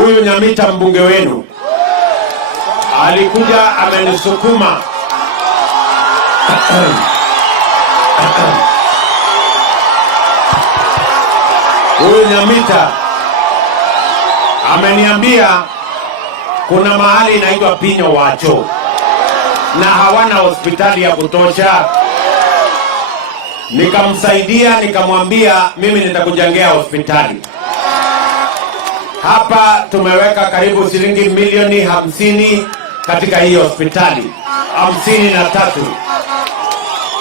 Huyu Nyamita mbunge wenu alikuja amenisukuma huyu Nyamita ameniambia kuna mahali inaitwa Pinyo Wacho na hawana hospitali ya kutosha. Nikamsaidia, nikamwambia mimi nitakujengea hospitali. Hapa tumeweka karibu shilingi milioni 50 katika hii hospitali 53.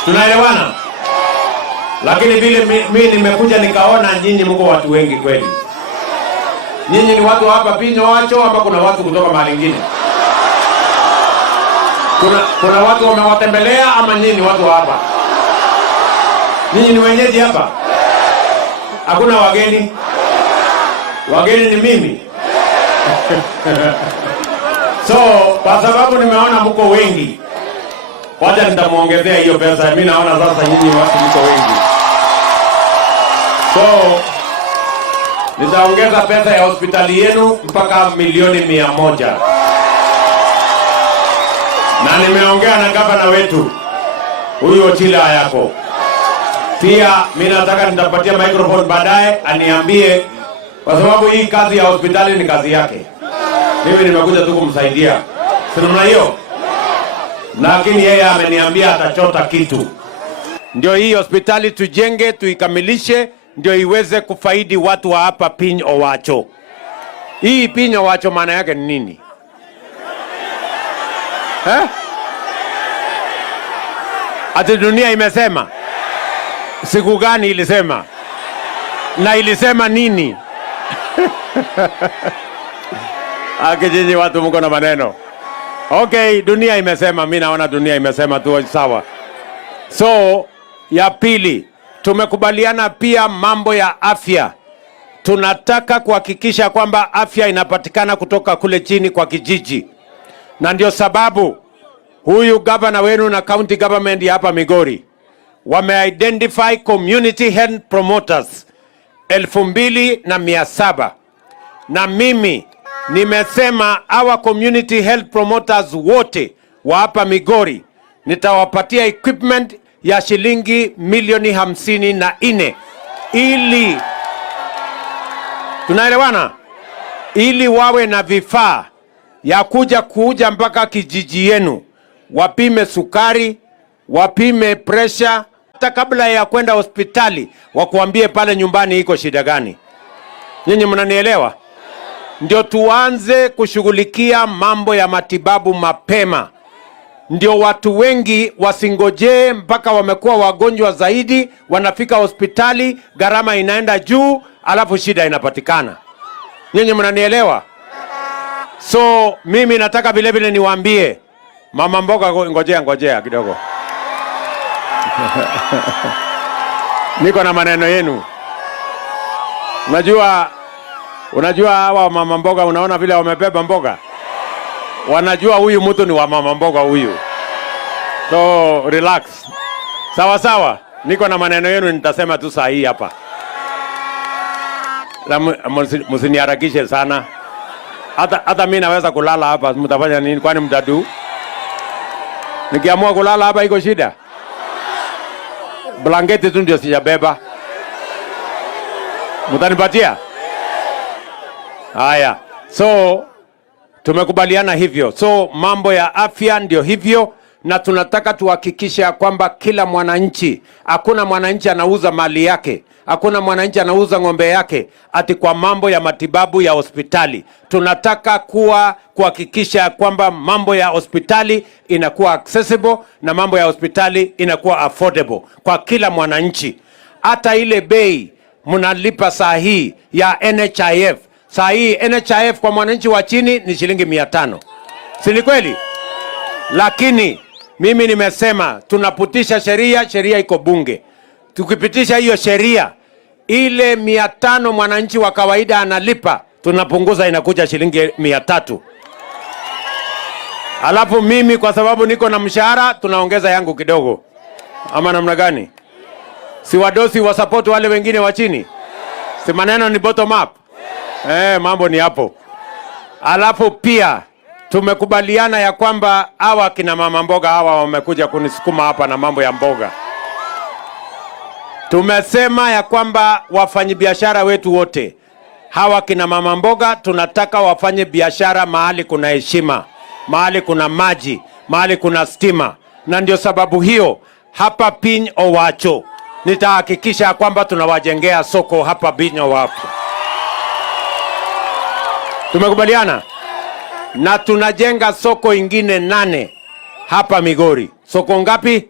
Tunaelewana? Lakini vile mimi nimekuja nikaona nyinyi mko watu wengi kweli. Nyinyi ni watu hapa Pinyo Wacho ama kuna watu kutoka mahali nyingine? Kuna watu wamewatembelea ama nyinyi ni watu hapa? Nyinyi ni wenyeji hapa? Hakuna wageni? Wageni ni mimi. So, kwa sababu nimeona mko wengi, wacha nitamuongezea hiyo pesa. Mimi naona sasa nyinyi watu mko wengi. So, nitaongeza pesa ya hospitali yenu mpaka milioni 100. Na nimeongea na gavana wetu huyu Ochila yako. Pia mimi nataka nitapatia microphone baadaye aniambie, kwa sababu hii kazi ya hospitali ni kazi yake. Mimi nimekuja tu kumsaidia. Si namna hiyo? Lakini yeye ameniambia atachota kitu. Ndio hii hospitali tujenge, tuikamilishe, ndio iweze kufaidi watu wa hapa Pinyo Wacho. Hii Pinyo Wacho maana yake ni nini? Ati dunia imesema? Siku gani ilisema? Na ilisema nini? Akijiji watu mko na maneno. Okay, dunia imesema, mimi naona dunia imesema tu sawa. So, ya pili, tumekubaliana pia mambo ya afya. Tunataka kuhakikisha kwamba afya inapatikana kutoka kule chini kwa kijiji. Na ndio sababu huyu gavana wenu na county government ya hapa Migori wame-identify community health promoters 2,700. Na mimi nimesema our community health promoters wote wa hapa Migori nitawapatia equipment ya shilingi milioni 54 ili, tunaelewana? Ili wawe na vifaa ya kuja mpaka kijiji yenu, wapime sukari, wapime pressure, hata kabla ya kwenda hospitali wakuambie pale nyumbani iko shida gani. Nyinyi mnanielewa? Ndio tuanze kushughulikia mambo ya matibabu mapema. Ndio watu wengi wasingojee mpaka wamekuwa wagonjwa zaidi, wanafika hospitali, gharama inaenda juu, alafu shida inapatikana. Nyinyi mnanielewa? So mimi nataka vile vile niwaambie mama mboga, ngojea kidogo. Niko na maneno yenu. Unajua hawa mama mboga, unaona vile wamebeba mboga? Wanajua huyu mtu ni wa mama mboga huyu. So relax. Sawa sawa. Niko na maneno yenu nitasema tu saa hii hapa. Msiniharakishe sana. Hata mimi naweza kulala hapa, mtafanya nini? Kwani mtadu? Nikiamua kulala hapa iko shida? Blanketi tu ndio sijabeba. Mtanipatia? Haya. So tumekubaliana hivyo. So mambo ya afya ndio hivyo, na tunataka tuhakikisha kwamba kila mwananchi, hakuna mwananchi anauza mali yake, hakuna mwananchi anauza ng'ombe yake ati kwa mambo ya matibabu ya hospitali. Tunataka kuhakikisha kwamba mambo ya hospitali inakuwa accessible na mambo ya hospitali inakuwa affordable kwa kila mwananchi. Hata ile bei mnalipa saa hii ya NHIF, saa hii NHIF kwa mwananchi wa chini ni shilingi 500. Si ni kweli? Lakini mimi nimesema tunapitisha sheria iko bunge. Tukipitisha hiyo sheria, ile 500 mwananchi wa kawaida analipa, tunapunguza inakuja shilingi 300. Alafu mimi kwa sababu niko na mshahara tunaongeza yangu kidogo. Ama namna gani? Si wadosi wa support wale wengine wa chini? Si maneno ni bottom up? Mambo ni hapo. Alafu pia tumekubaliana ya kwamba hawa kina mama mboga hawa wamekuja kunisukuma hapa na mambo ya mboga. Tumesema ya kwamba wafanyabiashara wetu wote hawa kina mama mboga tunataka wafanye biashara mahali kuna heshima, mahali kuna maji, mahali kuna stima. Na ndio sababu hiyo hapa Piny Owacho nitahakikisha kwamba tunawajengea soko hapa Piny Owacho. Tumekubaliana? Na tunajenga soko ingine 8 hapa Migori. Soko ngapi?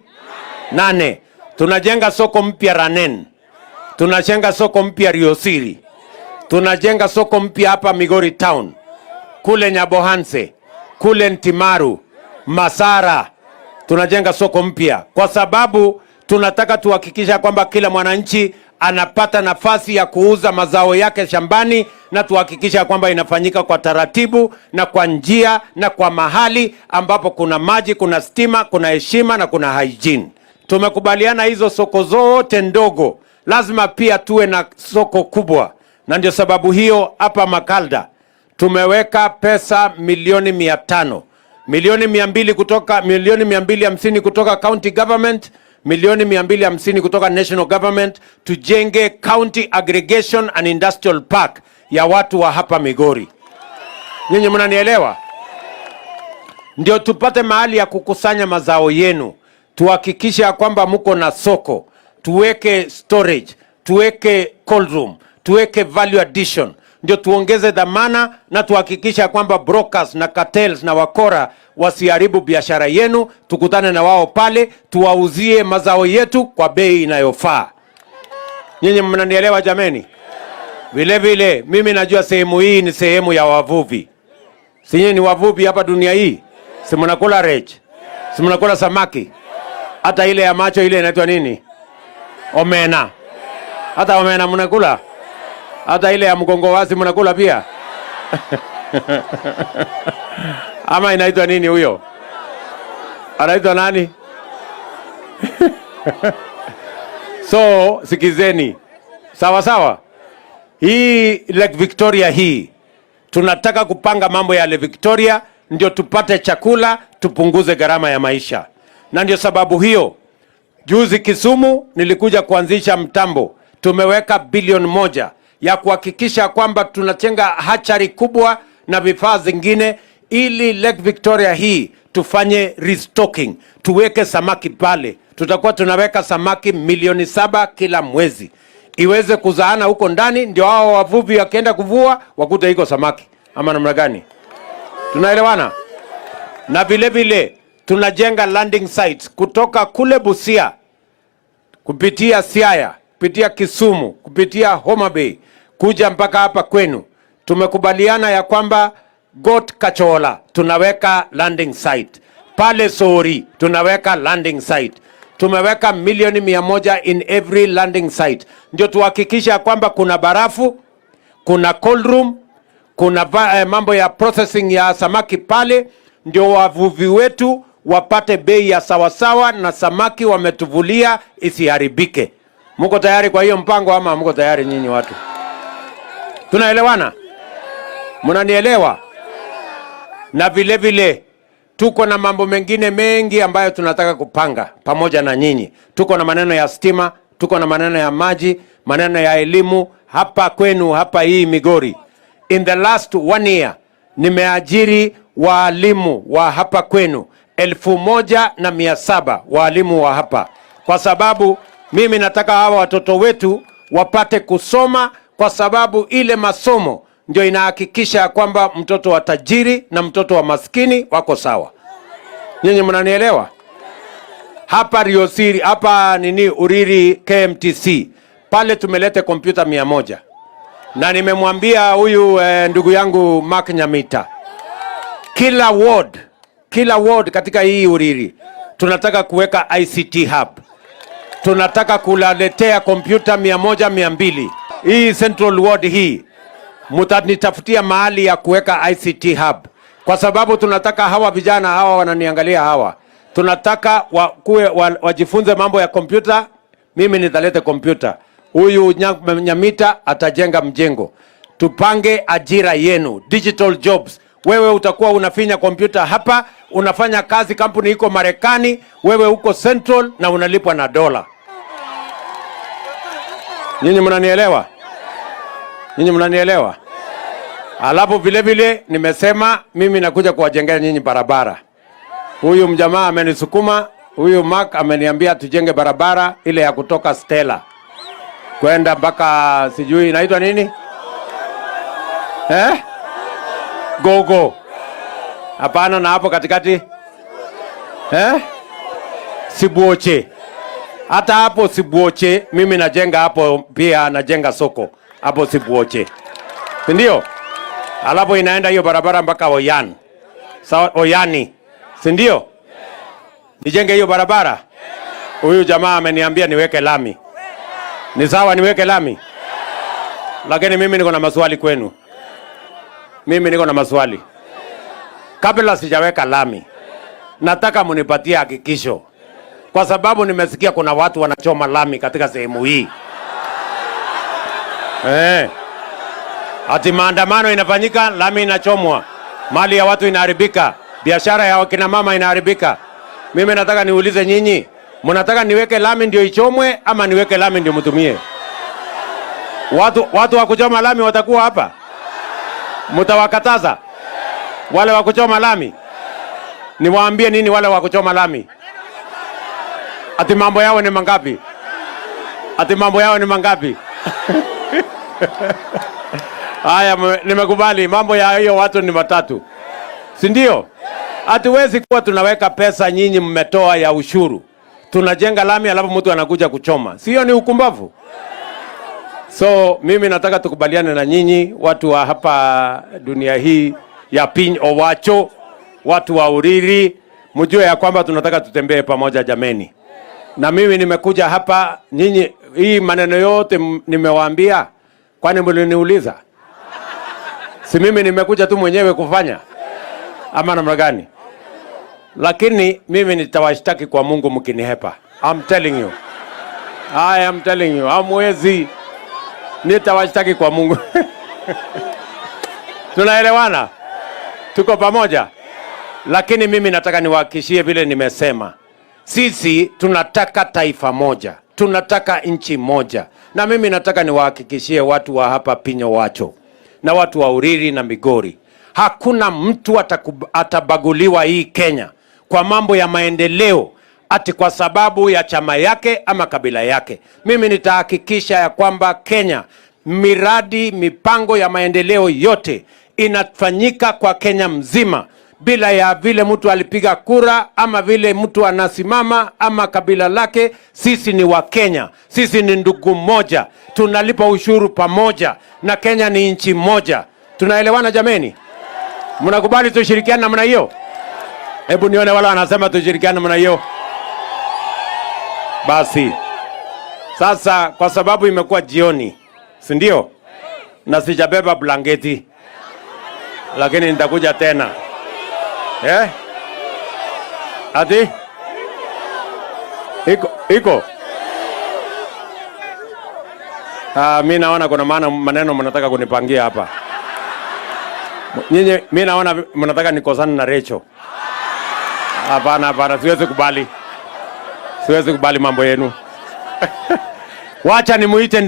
8. Tunajenga soko mpya Ranen. Tunajenga soko mpya Riosiri. Tunajenga soko mpya hapa Migori Town. Kule Nyabohanse, kule Ntimaru, Masara. Tunajenga soko mpya kwa sababu tunataka tuhakikisha kwamba kila mwananchi anapata nafasi ya kuuza mazao yake shambani, na tuhakikisha kwamba inafanyika kwa taratibu na kwa njia na kwa mahali ambapo kuna maji, kuna stima, kuna heshima na kuna hygiene. Tumekubaliana hizo soko zote ndogo lazima pia tuwe na soko kubwa, na ndio sababu hiyo hapa Makalda tumeweka pesa milioni 500, milioni 200 kutoka milioni 250 kutoka county government, milioni 250 kutoka national government, tujenge county aggregation and industrial park ya watu wa hapa Migori. Nyinyi mnanielewa? Ndio tupate mahali ya kukusanya mazao yenu, tuhakikisha kwamba mko na soko, tuweke storage, tuweke cold room, tuweke value addition, ndio tuongeze dhamana na tuhakikisha kwamba brokers na cartels na wakora wasiharibu biashara yenu. Tukutane na wao pale, tuwauzie mazao yetu kwa bei inayofaa. Nyinyi mnanielewa jameni? Vile vile mimi najua sehemu hii ni sehemu ya wavuvi. Si nyinyi ni wavuvi hapa dunia hii? Si mnakula rech? Si mnakula samaki? Hata ile ya macho ile inaitwa nini? Omena. Hata omena mnakula? Hata ile ya mgongo wazi mnakula pia? Ama inaitwa nini huyo? Anaitwa nani? So, sikizeni. Sawa sawa. Hii Lake Victoria hii tunataka kupanga mambo ya Lake Victoria ndio tupate chakula, tupunguze gharama ya maisha. Na ndio sababu hiyo juzi Kisumu nilikuja kuanzisha mtambo. Tumeweka bilioni 1 ya kuhakikisha kwamba tunajenga hachari kubwa na vifaa zingine ili Lake Victoria hii tufanye restocking, tuweke samaki pale. Tutakuwa tunaweka samaki milioni 7 kila mwezi, iweze kuzaana huko ndani, ndio hao wavuvi wakienda kuvua wakute iko samaki. Ama namna gani? Tunaelewana? Na vile vile tunajenga landing sites kutoka kule Busia kupitia Siaya, kupitia Kisumu, kupitia Homa Bay kuja mpaka hapa kwenu. Tumekubaliana ya kwamba Got Kachola tunaweka landing site, pale Sori tunaweka landing site. Tumeweka milioni 100 in every landing site, ndio tuhakikisha kwamba kuna barafu, kuna cold room, kuna mambo ya processing ya samaki pale, ndio wavuvi wetu wapate bei ya sawasawa na samaki wametuvulia isiharibike. Mko tayari kwa hiyo mpango ama mko tayari nyinyi watu? Tunaelewana? Mnanielewa? Na vile vile tuko na mambo mengine mengi ambayo tunataka kupanga pamoja na nyinyi. Tuko na maneno ya stima, tuko na maneno ya maji, maneno ya elimu hapa kwenu hapa hii Migori. In the last 1 year nimeajiri walimu wa hapa kwenu 1,700 walimu wa hapa, kwa sababu mimi nataka hawa watoto wetu wapate kusoma, kwa sababu ile masomo ndio inahakikisha kwamba mtoto wa tajiri na mtoto wa maskini wako sawa. Nyinyi mnanielewa? Hapa Riosiri, hapa Uriri KMTC, pale tumelete kompyuta 100. Na nimemwambia huyu ndugu yangu Mark Nyamita, kila ward katika hii Uriri tunataka kuweka ICT hub. Tunataka kulaletea kompyuta 100 200. Hii Central Ward hii mtanitafutia mahali ya kuweka ICT hub, kwa sababu tunataka hawa vijana hawa wananiangalia hawa, tunataka wajifunze mambo ya kompyuta. Mimi nitalete kompyuta, huyu Nyamita atajenga mjengo. tupange ajira yenu, digital jobs. Wewe utakuwa unafinya kompyuta hapa, unafanya kazi, kampuni iko Marekani, wewe uko Central na unalipwa na dola. Nyinyi mnanielewa? Nyinyi mnanielewa? Alafu vile vile nimesema mimi nakuja kuwajengea nyinyi barabara. Huyu mjamaa amenisukuma, huyu Mark ameniambia tujenge barabara ile ya kutoka Stella kwenda mpaka sijui inaitwa nini? Gogo. Hapana, na hapo katikati? Sibuoche. Hata hapo Sibuoche mimi najenga hapo, pia najenga soko hapo Sibuoche. Ndio? Alafu inaenda hiyo barabara mpaka Oyan. Sawa, Oyani. Si ndio? Nijenge hiyo barabara. Huyu jamaa ameniambia niweke lami. Ni sawa niweke lami? Lakini mimi niko na maswali kwenu. Mimi niko na maswali. Kabla sijaweka lami, nataka munipatie hakikisho. Kwa sababu nimesikia kuna watu wanachoma lami katika sehemu hii. Ati maandamano inafanyika, lami inachomwa. Mali ya watu inaharibika. Biashara ya wakina mama inaharibika. Mimi nataka niulize nyinyi, mnataka niweke lami ndio ichomwe ama niweke lami ndio mtumie? Watu wa kuchoma lami watakuwa hapa? Mtawakataza wale wa kuchoma lami? Niwaambie nini wale wa kuchoma lami? Ati mambo yao ni mangapi? Ati mambo yao ni mangapi? Haya, nimekubali mambo ya hiyo watu ni matatu. Si ndio? Hatuwezi kuwa tunaweka pesa nyinyi mmetoa ya ushuru, tunajenga lami alafu mtu anakuja kuchoma. Sio ni ukumbavu? So mimi nataka tukubaliane na nyinyi watu wa hapa dunia hii ya piny owacho, watu wa Uriri, mjue ya kwamba tunataka tutembee pamoja jameni. Na mimi nimekuja hapa, nyinyi hii maneno yote nimewaambia, kwani mliniuliza? Si mimi nimekuja tu mwenyewe kufanya ama namna gani? Lakini mimi nitawashtaki kwa Mungu mkinihepa. I'm telling you. I am telling you. Hamwezi. Nitawashtaki kwa Mungu. Tunaelewana? Tuko pamoja? Lakini mimi nataka niwahakikishie vile nimesema. Sisi tunataka taifa moja. Tunataka nchi moja. Na mimi nataka niwahakikishie watu wa hapa Pinyo Wacho na watu wa Uriri na Migori, hakuna mtu atabaguliwa hii Kenya kwa mambo ya maendeleo ati kwa sababu ya chama yake ama kabila yake. Mimi nitahakikisha ya kwamba Kenya, miradi, mipango ya maendeleo yote inafanyika kwa Kenya mzima, bila ya vile mtu alipiga kura ama vile mtu anasimama ama kabila lake. Sisi ni wa Kenya, sisi ni ndugu moja, tunalipa ushuru pamoja, na Kenya ni nchi moja. Tunaelewana jameni? Mnakubali tushirikiane namna hiyo? Hebu nione wala wanasema tushirikiane namna hiyo. Basi sasa, kwa sababu imekuwa jioni, si ndio? Na sijabeba blanketi, lakini nitakuja tena. Ati? Iko? Mimi naona kuna maneno mnataka kunipangia hapa. Nyinyi, mimi naona mnataka nikosane na Recho. Hapana, siwezi kubali. Siwezi kubali mambo yenu. Wacha nimuite